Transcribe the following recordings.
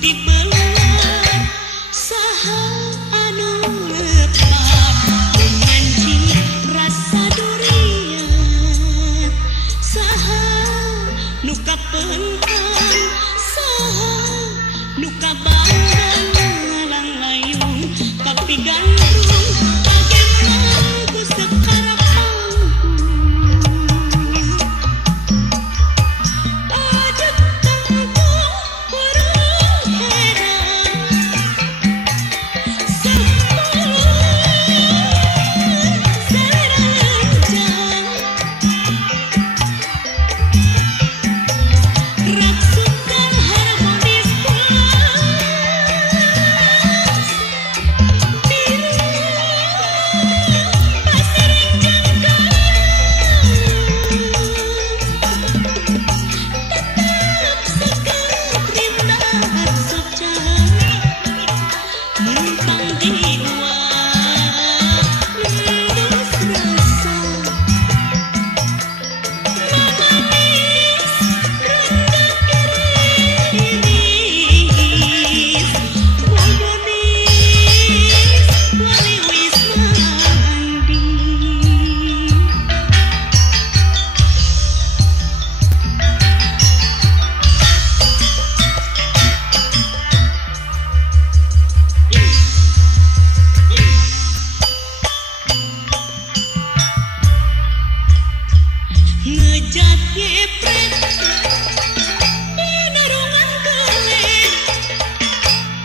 tibelar saha anu lepat memancing rasa durian saha nu kapenkan saha nu kabanggan ngalang layung tapi gandrung kageman ku sekarapang ajak tanggung kurang heran selera lenjang raksukan harmonis pulas biru pasir jengkal tetap sekat rindahan sojak numpang jiwa lembus rasa memanis rendah iris wadonis wali wisma andi ngejat ngepret dina ruangan kelek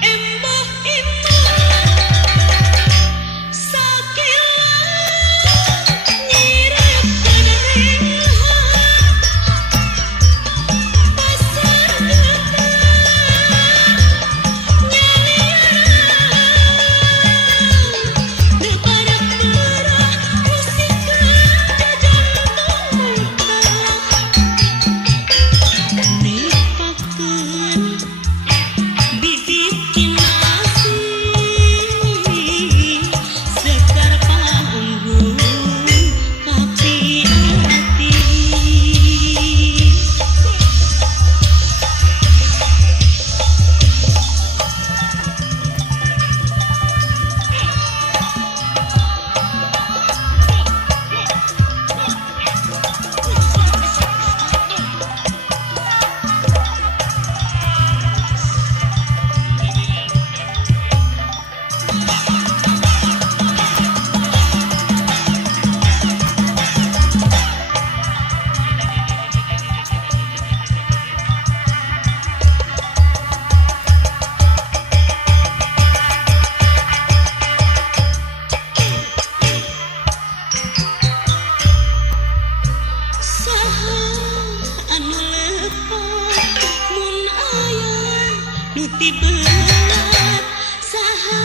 embah imah sakilan nyirep kaderenghan pasar getah nyalian depadak terah musikan jajan muka nepakeun bibikin nasi sekar panggung kapi hati saha anu lepat mun aya nu tibelat saha